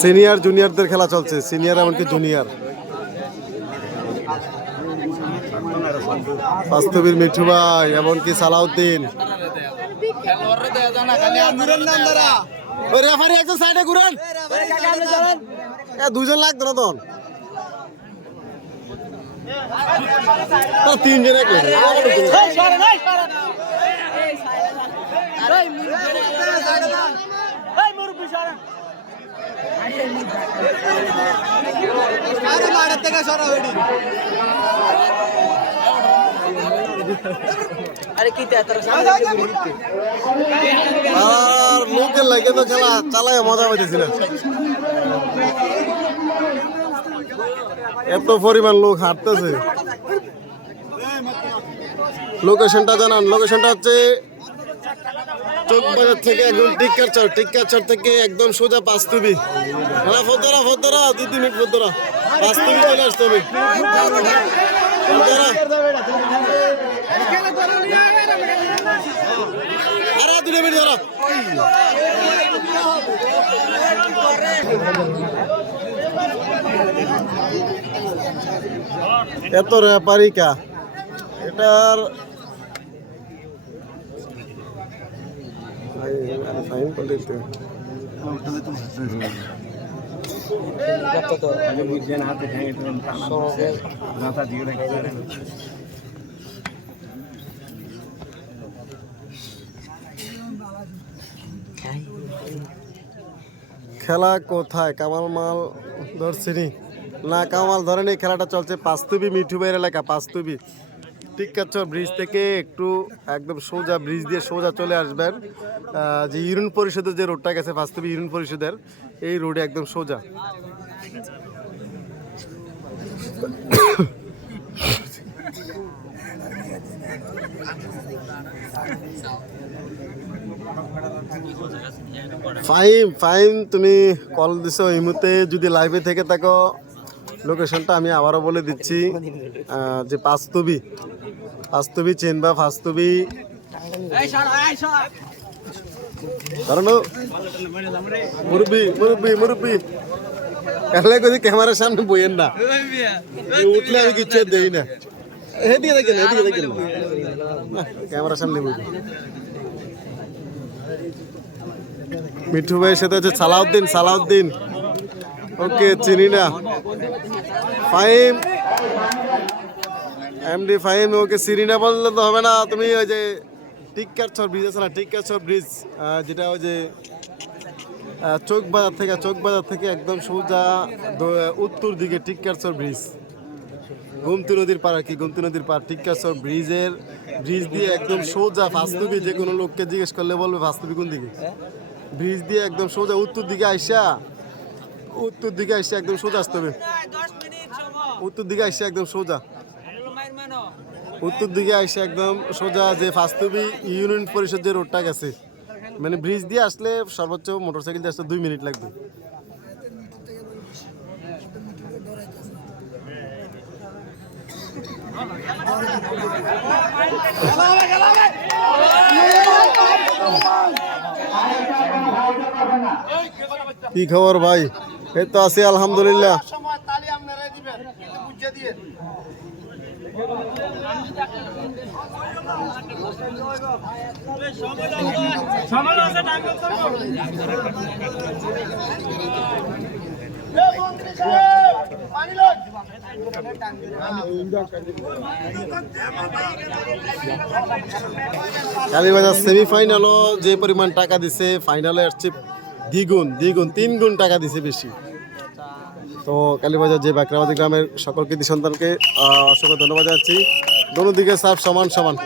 Senior জুনিয়রদের খেলা চলছে, senior এমনকি জুনিয়র। বাস্তবীর মিঠু ভাই এমনকি সালাউদ্দিন। রেফারি একজন সাইডে ঘুরেন, দুজন লাগতো না তখন, তিনজন আর লোকের লাগে তো খেলা চালায় মজা পাইতেছিলেন। এত পরিমাণ লোক হাঁটতেছে। লোকেশনটা জানান, লোকেশনটা হচ্ছে চকবাজার থেকে একদম টিক্কারচর থেকে একদম সোজা পাঁচতুবি। ফোদ্দরা 2-3 মিনিট ফোদ্দরা পাঁচতুবি চলে আসতে হবে। আরে 2 মিনিট ধরা। এত রেপারিকা এটার ফাইন করতে খেলা কোথায়? কামাল মাল ধরছিনি না, কামাল ধরেনি। খেলাটা চলছে পাঁচতুবি মিঠু ভাইয়ের এলাকা, পাঁচতুবি টিক্কারচর ব্রিজ থেকে একটু একদম সোজা ব্রিজ দিয়ে সোজা চলে আসবেন। যে ইউনিয়ন পরিষদের যে রোডটা গেছে পাঁচতুবি ইউনিয়ন পরিষদের, এই রোডে একদম সোজা। ফাইম তুমি কল দিছো এই মুহূর্তে, যদি লাইভে থেকে থাকো লোকেশনটা আমি আবারও বলে দিচ্ছি। যে পাঁচতুবি চেনবা, পাঁচতুবি কারণ মুরব্বী এলে কদি ক্যামেরার সামনে বইয়েন না, উঠলে আমি কিচ্ছু দেই না। এদিকে দেখেন ক্যামেরার সামনে বই। মিঠু ভাইয়ের সাথে হচ্ছে সালাউদ্দিন। ওকে চিনি না। ফাইম এমডি ফাইম, ওকে চিনি না বললে তো হবে না। তুমি ওই যে টিক্কারচর ব্রিজ আছে না, টিক্কারচর ব্রিজ, যেটা ওই যে চকবাজার থেকে একদম সোজা উত্তর দিকে টিক্কারচর ব্রিজ, গোমতী নদীর পার আর কি, গোমতী নদীর পার টিক্কারচর ব্রিজ দিয়ে একদম সোজা পাঁচতুবি। যে কোনো লোককে জিজ্ঞেস করলে বলবে পাঁচতুবি কোন দিকে। ব্রিজ দিয়ে একদম সোজা উত্তর দিকে আইসা একদম সোজা আসতে হবে। উত্তর দিকে আইসা একদম সোজা যে পাঁচতুবি ইউনিয়ন পরিষদ যে রোডটা গেছে, মানে ব্রিজ দিয়ে আসলে সর্বোচ্চ মোটরসাইকেল দিয়ে আসতে 2 মিনিট লাগবে। কি খবর ভাই? এই তো আছি আলহামদুলিল্লাহ। কালীবাজার সেমিফাইনালও যে পরিমাণ টাকা দিছে, ফাইনালে আসছে দ্বিগুণ 3 গুণ টাকা দিছে বেশি। তো কালীবাজার যে বাকরাবাদী গ্রামের সকল কৃতি সন্তানকে অসংখ্য ধন্যবাদ জানাচ্ছি। দোনো দিকে সাফ সমান।